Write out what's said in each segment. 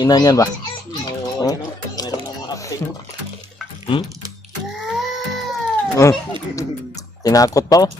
ina niyan ba? Oo, ano, mayroon ng mga uptake. Hmm? Tinakot pa oh.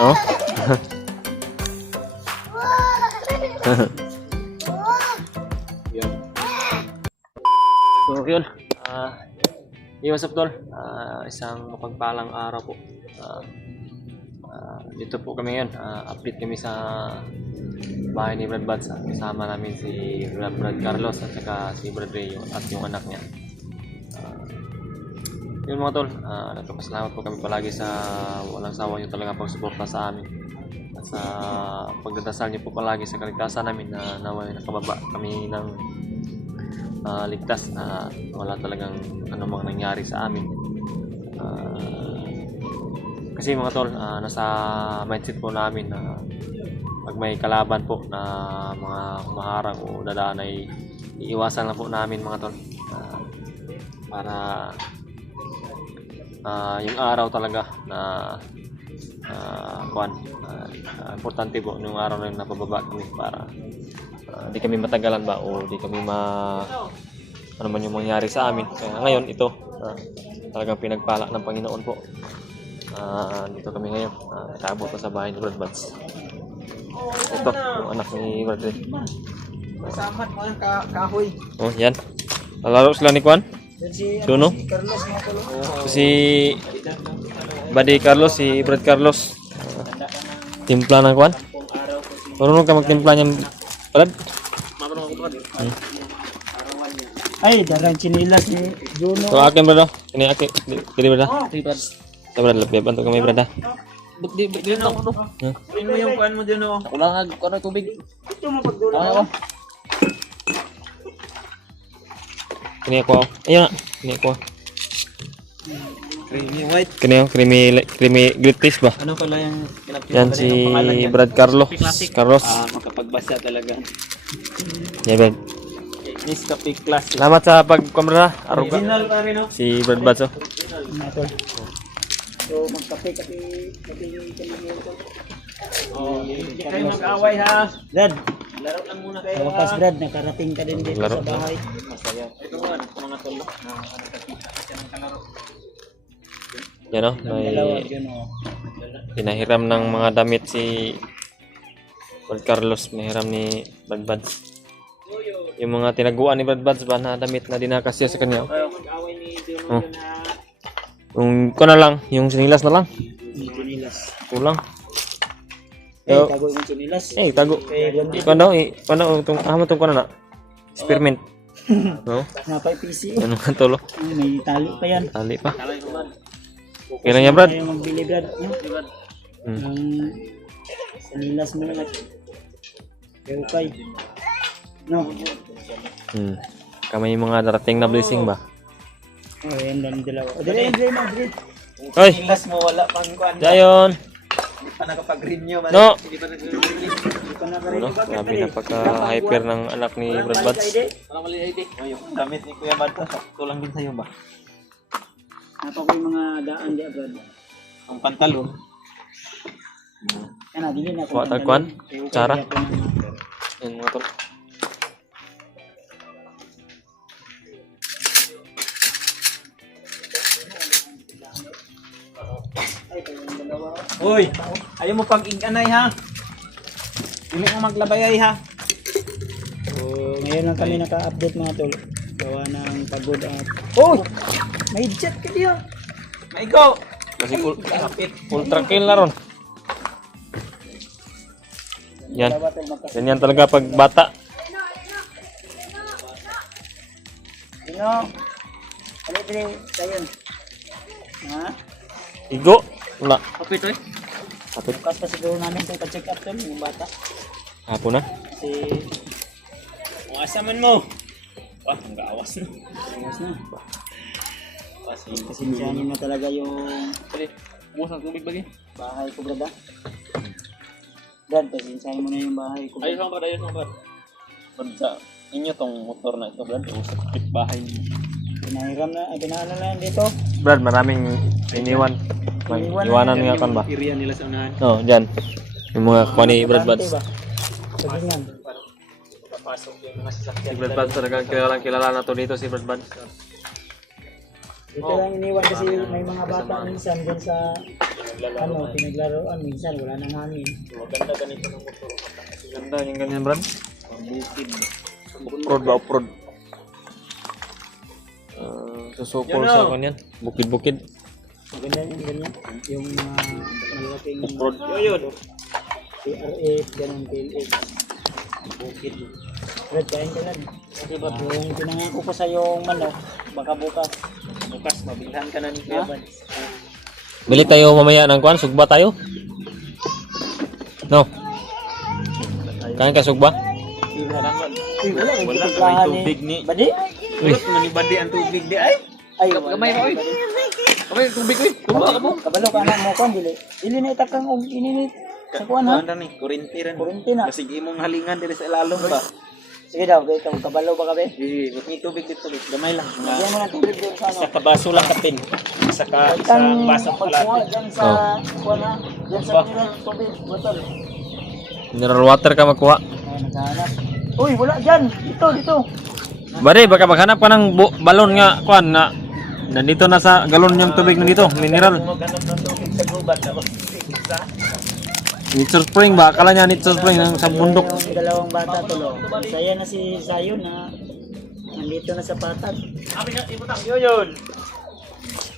Oh? Yan. So yun. What's up tol? Isang mapagpalang araw po. Dito po kami ngayon. Update kami sa bahay ni Brad Buds. Kasama namin si Brad Carlos at saka si Brad Ray at yung anak niya. Yun mga tol, nagpapasalamat po kami palagi sa walang sawa nyo talaga pagsuporta sa amin. At sa pagdadasal nyo po palagi sa kaligtasan namin na naway nakababa kami ng ligtas na wala talagang anumang nangyari sa amin. Kasi mga tol, nasa mindset po namin na pag may kalaban po na mga humaharang o dadaan ay iiwasan lang po namin mga tol, para yung araw talaga na importante po yung araw na yung napababa kami para di kami matagalan ba o di kami ano man yung mangyari sa amin. Kaya ngayon ito talagang pinagpala ng Panginoon po. Dito kami ngayon, nakaabot pa sa bahay ni Brad Buds. Ito yung anak ni Brad Ray. Masamat mo yung kahoy. Oh yan, lalaro sila ni Juan Suno, Si Carlos mga tulo. si Buddy Carlos, si Brad Carlos. Timpla ng Juan. Marunong ka magtimpla niyan Brad? Marunong ako Brad. Ay, darang chinilas ni Juno. So akin Brad, ini akin kiri Brad. Si Brad. Sa Brad, lapya bantu kami Brad. Di na ako to. Kunin mo yung kuan mo dyan o. Ako lang ako na tubig. Ito mo pagdula. Ako. Kini ako. Ayun nga, kini ako. Creamy white. Kini ako, creamy great taste ba? Ano pala yung kinapin? Yan si Brad Carlos. Carlos. Makapagbasa talaga. Yan Brad. Nescafe Classic. Salamat sa pagkamera. Aruga. Original pa rin o. Si Brad Buds oh. So, magkape kami ito. Oh, hindi kayo mag-away ha. Brad, Laro lang muna kayo. wakas Brad, nakarating ka din dito Laro. sa bahay. Masaya. Ito nga, mga tulo. Nakakita siya ng kalaro. Yan oh, Dalawa, may Juno. pinahiram ng mga damit si Brad Carlos, pinahiram ni Brad Buds. Yung mga tinaguan ni Brad Buds ba na damit na dinakas siya sa kanya. Mag-away ni Juno Oh. na Yung ko na lang, yung sinilas na lang. Yung chinilas. Kulang. Eh, Yo, tago yung chinilas. tago. Ikaw daw, itong ko na na. Experiment. No? Napay PC. Ano nga tolo? May tali pa yan. Tali pa. kalay ko man. Kailan niya Brad? Tayo magbili Brad. Yung chinilas mo na. Okay. No. Kami yung mga darating na blessing ba? Oh, yan lang dalawa. O, dali, enjoy mo, Brad. Hoy! Ilas mo wala pang kuan. Dayon! Hindi pa nakapag-renew man. No! Hindi pa nag-release. Hindi pa na pa rin. Ano? Grabe napaka-hyper ng anak ni Brad Buds. Wala mali ID. Oh, yung damit ni Kuya Bad sakto lang din sa'yo ba? Napa ko yung mga daan di Brad. Ang pantalon. Yan na, dili na. Kuha tagkuhan? Tsara? Yan mga tol. Uy, ayaw mo pag-iganay ha. Hindi mo maglabay ay ha. So, ngayon lang kami naka-update mga tol. Gawa ng pagod at... Oh! May jet ka diyo! Maigo! Kasi Kapit. ultra kill na ron. Yan. Ganyan talaga pag bata. Sino? Ano din tayo? Ha? Igo. Wala. Kapit eh. Kapit. Bukas pa siguro namin ito ka-check up tol, yung bata. Hapon na. Kasi... Ang asaman mo. Wah, ang gaawas na. Ayos na. Kasi, Pasensyahan mo talaga yung pwede. Bukas ang tubig bagay. bahay ko, Brad. Brad, pasensyahan mo na yung bahay ko. Ayos lang ba? Ayos lang ba? Brad, sa inyo tong motor na ito, Brad. Sa kapit bahay niyo. Pinahiram na, pinahala na yan dito. Brad, maraming iniwan. May iwanan nga kan ba? Iriya nila sa unahan. No, dyan. Yung mga kuha ni Brad Buds. Sabihan. pasok yung mga sasakyan. Si Brad Band talagang kilala na to dito si Brad Band. Dito lang iniwan kasi may mga bata minsan dyan sa pinaglaruan. Minsan wala nang hangin. Maganda ganito ng motor. Ganda yung ganyan Brad. Bukid. Off-road ba? Off-road. Susukol sa kanyan. Bukid-bukid. Maganda yung ganyan. Yung malaking Road yun. PRF, ganun, PLX. Bukid. Brad, kain ka lang. Diba, yung pinangako ko sa yung manok, baka bukas. Bukas, mabilhan ka na ni Kuya Ban. Bili tayo mamaya ng kwan, sugba tayo. No. Kain ka sugba? Wala, Wala, may tubig ni. Badi? Wait, manibadi ang tubig di ay. Ay, Gamay na, oy. Kamay, tubig oy. Kabalo ka na mo kon dili. Dili na itakang og ininit. Sa kuan ha? Ano ni, kurinti rin. Kurinti na. Kasi imong halingan diri sa ilalom ba? Sige daw, kabalo ba ka be? May tubig dito, gamay lang. Diyan mo na tubig doon sa ano. Sa kabaso lang katin. Sa baso pala. Diyan sa kuan ha. Diyan sa mineral tubig, botol. Mineral water ka magkuha. Naghahanap. Uy, wala dyan. Dito. Bari, baka maghanap ka ng balon nga kwan na nandito na sa galon yung tubig nandito, mineral. Maghanap ng tubig sa gubat. Tapos sa Nature spring ba? Akala niya nature spring sa bundok. Yung dalawang bata tulo. Saya na si Zion na nandito na sa patag. Abi na ibutang yun.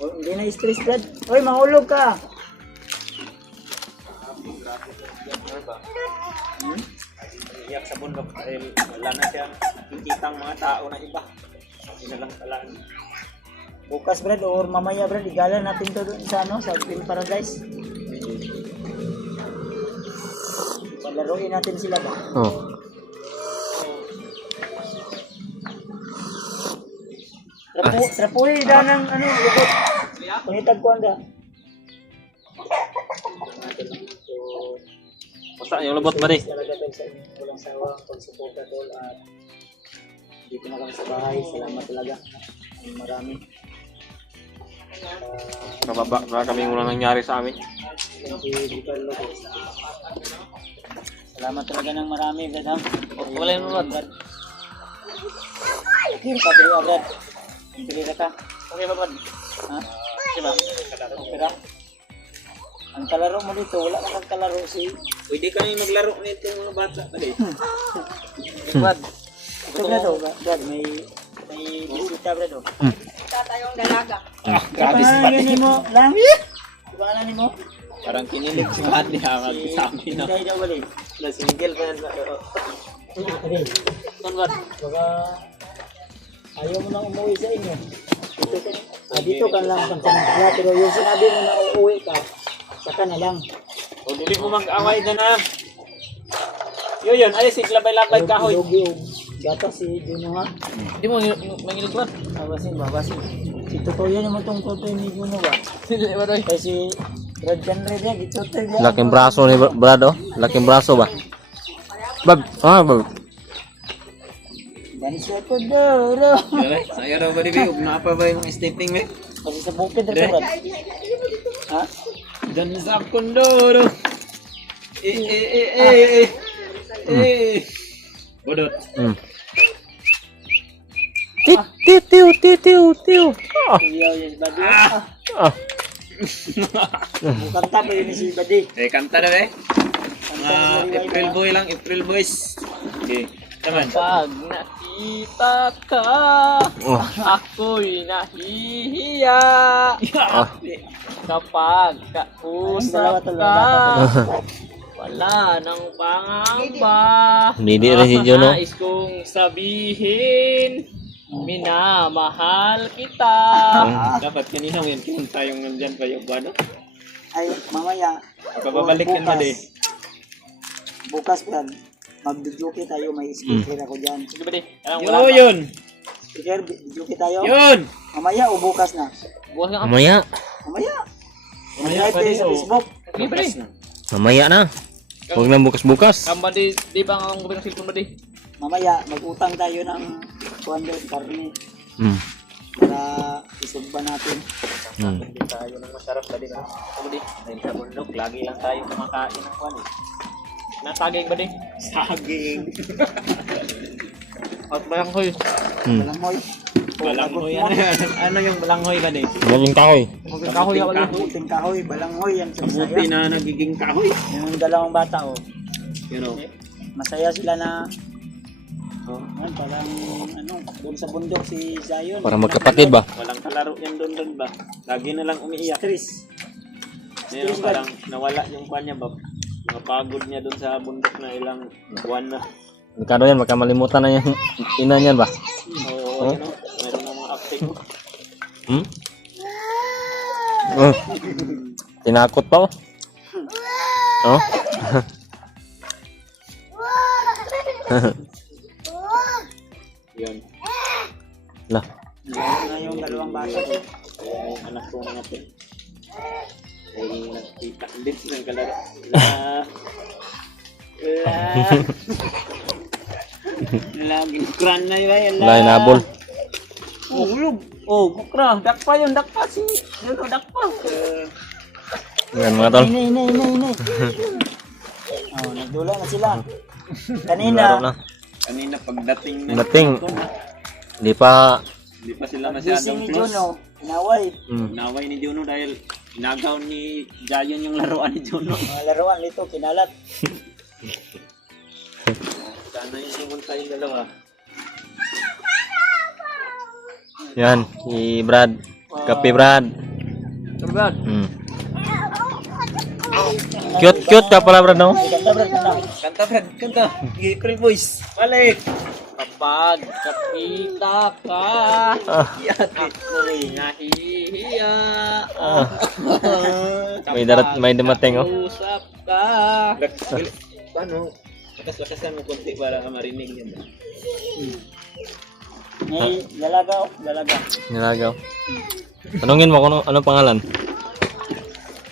Hindi na stress, Brad. Uy, mahulog ka. Iyak sa bundok dahil wala na siyang nakikitang mga tao na iba. Hindi na lang talaan. Bukas, Brad, or mamaya, Brad, igala natin to doon sa ano, sa Green Paradise. Palaruin natin sila ba? Oh. Trapuhi na ng ano, lubot. Pangitag ko anda. Basta yung lubot ba di? Talaga tayo sa inyo. Walang sawang pagsuporta tol at dito na kami sa bahay. Salamat talaga. Ang marami. Kababa na kami muna nangyari sa amin. Thank you, Carlo. Salamat talaga ng marami, Brad. Ha? Wala yung mga Brad. Pabili ka, Brad. Pabili ka. Okay ba, Brad? Ha? Diba? Pero, ang kalaro mo dito, wala ka kang kalaro si... Pwede kami maglaro nito mga bata. Dali. Brad. Ito, Brad, oh. Brad, may bisita, Brad, oh. Tatayong dalaga. Grabe si Kapag Pati. mo, lang? Diba ka mo? Parang kinilig si Pati ha. Magsabi na. Hindi daw balik. Na single ka na. Okay. Brad? Baka ayaw mo nang umuwi sa inyo. Dito ka lang pansamantala, pero yung sinabi mo na uuwi ka, saka na lang. O dili mo mag-away na na. Yun, ay siglabay-labay kahoy. Ilogi o gata si Juno ha. Di mo mangilig, Brad? Babasin. Si Totoyo naman tong Totoy ni Juno ba? Hindi ba, Doy? Kasi Brad Janre niya, gitotoy niya. Laking braso ni Brad oh. Laking braso ba? Bab, bab. Dansa ko doro. Saya raw ba di ba? Ugna pa ba yung stepping eh? Kasi sa bukid na Brad. Ha? Dan sa kondoro. Bodot. Tiu. Iyo yung badi. Ah. Kanta pa yun si Badi. Kanta na eh. April boy lang, April boys. Okay. Naman. Pag nakita ka, Oh. ako'y nahihiya. Ah. Kapag kausap ka, Dalawa. wala nang pangamba. Hindi rin si Juno. Nais kong sabihin, minamahal kita. Dapat kanina yan kinunta yung nandyan pa yung bano. Ay, mamaya. Babalik yan ba di? Bukas Brad. Mag-duty tayo, may speaker ako dyan. Sige ba di? Wala pa. Yun! Speaker, duty tayo. Yun! Mamaya o bukas na? Bukas nga. Mamaya. Mamaya. Mamaya Mag-live pa tayo di, sa oh. Facebook. Sige ba di? Mamaya na. Huwag lang bukas-bukas. Kamba di ba ang gawin ng cellphone ba di? Mamaya, mag-utang tayo ng 200 karne para isugba natin. Hindi tayo ng masarap ba di na? Ano di? Dahil sa bundok, lagi lang tayo kumakain ng kwan eh. Natagay ba di? Saging! At balanghoy. Balanghoy. Balanghoy yan. Ano yung balanghoy ba din? Maging kahoy. Maging kahoy ako lang. Kamuting kahoy, balanghoy yan sa Kamuti Bisaya. na nagiging kahoy. Yung dalawang bata oh. You know. Masaya sila na yan, parang doon sa bundok si Zion. Para magkapatid ba? Walang kalaro yan doon ba? Lagi na lang umiiyak. Stress. Ngayon parang nawala yung kanya ba? Napagod niya doon sa bundok na ilang buwan na. Magkano yan, magkamalimutan na yung ina niyan ba? Oo, you know, meron na mga acting. Hmm? Tinakot pa oh. Oh? Yun. Lah. Yung dalawang bata. Kaya yung anak ko mga po. Ay nakita din ng kalaro. Laging kran na yun. Lain nabol. Oh, hulog. Oh, bukra. Dakpa yun. Dakpa si. Yun o, dakpa. Yan mga tol. Ini. Oh, nagdula na sila. Laro Kanina, na. Kanina pagdating na. Dating. Hindi pa. Hindi pa sila gising masyadong ni close. Juno, inaway. Naway ni Juno dahil inagaw ni Jayon yung laruan ni Juno. Mga laruan nito, kinalat. Sana yung simul tayong dalawa. Yan. Si Brad. Kape Brad. Brad. Hmm. Cute ka pala Brad no? Ganda Brad na. Kanta Brad, kanta. Gikri boys. Balik. Kapag kapita ka, ako'y nahihiya. May dumating oh. Usap ka. Paano? Lakas-lakasan mo konti para marinig niya. May dalaga, dalaga. Nilagaw. Tanungin mo kung anong pangalan.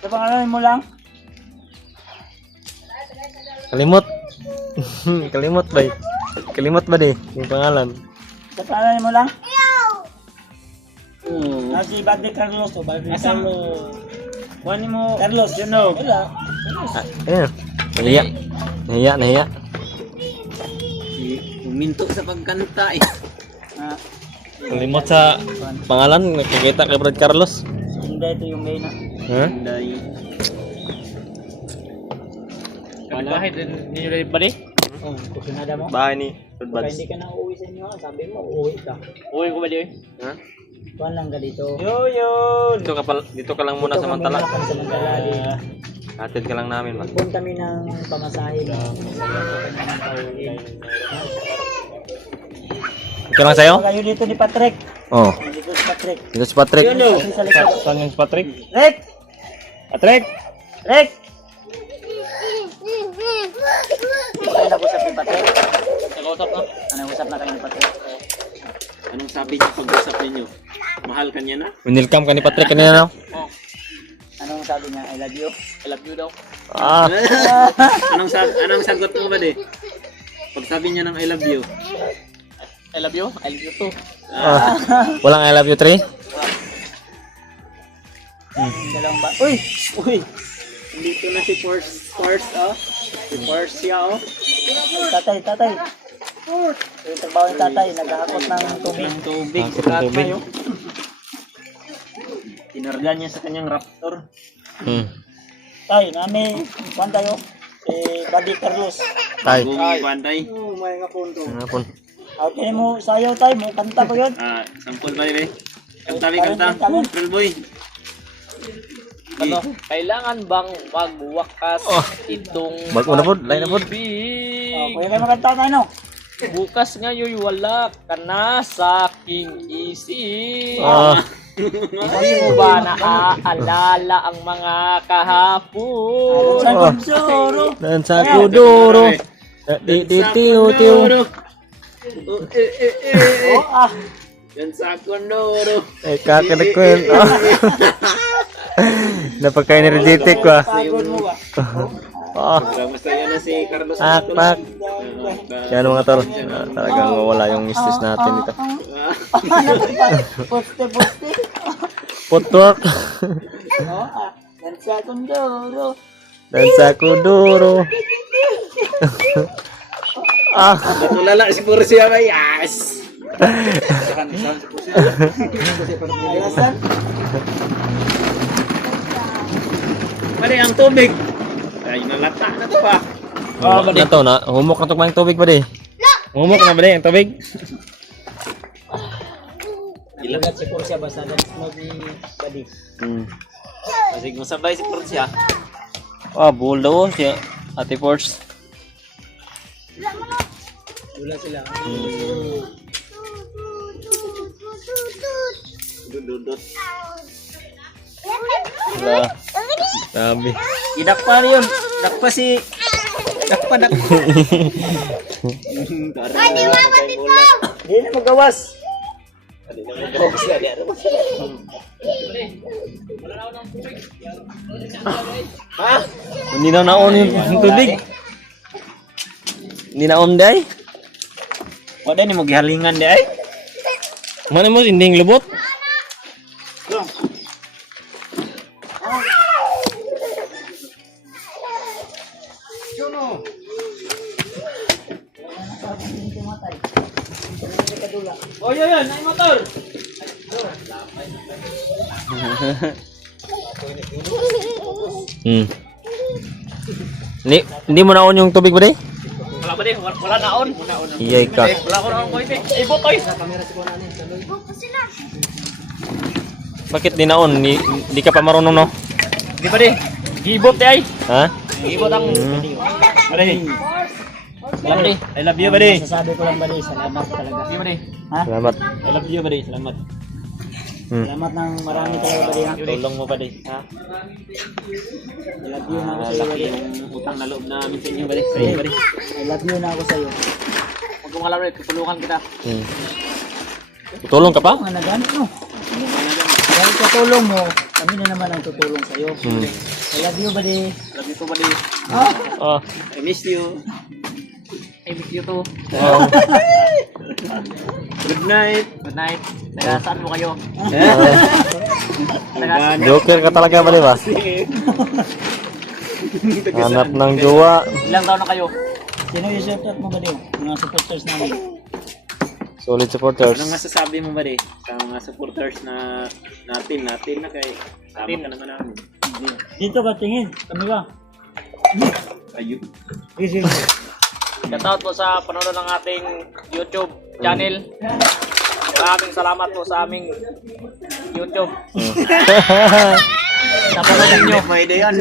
Sa pangalaman mo lang? Kalimot. Kalimot ba? Kalimot ba di? Yung pangalan. Sa pangalaman mo lang? Si Buddy Carlos o Buddy Carlos. Kuhanin mo. Carlos, you know. Wala. Ayan. Nahiya. Uminto sa pagkanta eh. Ah, Kalimot sa pangalan. Nakikita kay Brad Carlos. hindi ito yung gay na. Ha? Dahil Bahay ninyo rin ba di? Oh, kusinada mo. Bahay ni Brad Baka Buds. hindi ka na uuwi sa inyo, sabi mo uuwi ka. Uwi ko ba di? Ha? Kuhan lang ka dito. Dito ka lang muna samantala. Samantala di. Hatid ka lang namin ba? Magpun kami ng pamasahe ng Okay lang sa'yo? kayo dito ni Patrick. Oo. Dito si Patrick. Dito si Patrick. Sa likod. Saan yung si Patrick? Rick! Patrick! Rick! Ay, nag-usap ni Patrick. Nag-usap na? Nag-usap na kayo ni Patrick. anong sabi niya pag-usap ninyo? Mahal ka niya na? Winilcome ka ni Patrick kanina no? Oh, Anong sabi niya? I love you. I love you daw. Ah. anong sagot mo ba di? Pag sabi niya ng I love you. I love you. I love you too. Walang I love you 3? Dalawang ba? Uy! Uy! Dito na si Force oh. Si Forcia oh. Tatay. Yung trabaho ni tatay, naghahakot ng tubig. Ng tubig. Hakot ng tubig. Tinarga niya sa kanyang raptor. Tay, nami, kuhan tayo. Buddy Carlos. Tay. Gumi bantay. Oh, may nga punto. Ano po? Okay mo, sayo tay, mo kanta pa yun. Sampol ba be? Kanta Girl boy. Ano? Kailangan bang magwakas itong Bago na po, lain na po. Oh, kuya kayo makanta tayo no? Bukas ngayon wala ka na sa aking isip. Hindi mo ba naaalala ang mga kahapon? Sa Gonzoro. Dan sa kuduro. Di tiyo. Oh, Yan sa kondoro. Eh, kakadakwin. Napaka-energetic ko ah. pagod mo ba? Basta yan na si Carlos. Pak. Yan mga tol. Talagang mawala yung stress natin dito. Poste. Footwork. Yan sa Gonzoro. Dan sa kuduro. Ah. Natulala si Porcia ba? Yes! Alasan? Mali ang tubig. Ay, nalata na to ba? Na to na. Humok na to kumain tubig ba di? Humok na ba di ang tubig? Ilangat si Portia basta nag ni Badi. Kasi kung sabay si Porcia. Ah, bull daw siya. Ate Force. Wala sila. Dududut. Wala. Sabi. Idakpa na yun. Dakpa si... Dakpa. Ay, di mama dito! Hindi na magawas. Ha? Hindi na naon yung tubig. Hindi naon day. Wala ni mo gihalingan di ay. Mana mo inding lubot? Oh, yun, ay motor. Hindi mo naon yung tubig ba di? Wala ba di? Wala naon. Iyay ka. Wala ko naon ko ite. Ibot oy. Bakit di naon? Di ka pa marunong no? Di ba di? Gibot di ay. Ha? Gibot ang... Badi. Salamat di. I love you badi. Sasabi ko lang Badi, salamat talaga. Di ba di? Ha? Salamat. I love you badi. Salamat. Salamat ng marami talaga Badi ha. Tulong mo badi. Ha? I love you na ako sa iyo. Laki yung utang na loob namin sa inyo badi. Sa iyo badi. I love you na ako sa iyo. Huwag kong alam rin, tutulungan kita. Tutulong ka pa? Mga nagamit mo. Dahil sa tulong mo, kami na naman ang tutulong sa iyo. I love you Badi. Love you too badi. Oh. I miss you. I miss you too. Oh. Good night. Good night. Taga saan mo kayo? Joker ka talaga ba di ba? Hanap ng jowa. Ilang taon na kayo? Sino yung shoutout mo Badi? Mga supporters namin. Solid supporters. Anong masasabi mo ba di sa mga supporters na natin na kay sama ka naman namin. Dito ka tingin. Kami ba? Ayun. Easy. Shoutout po sa panonood ng ating YouTube channel. Maraming salamat po sa aming YouTube. Sa panonood nyo. Pwede yan.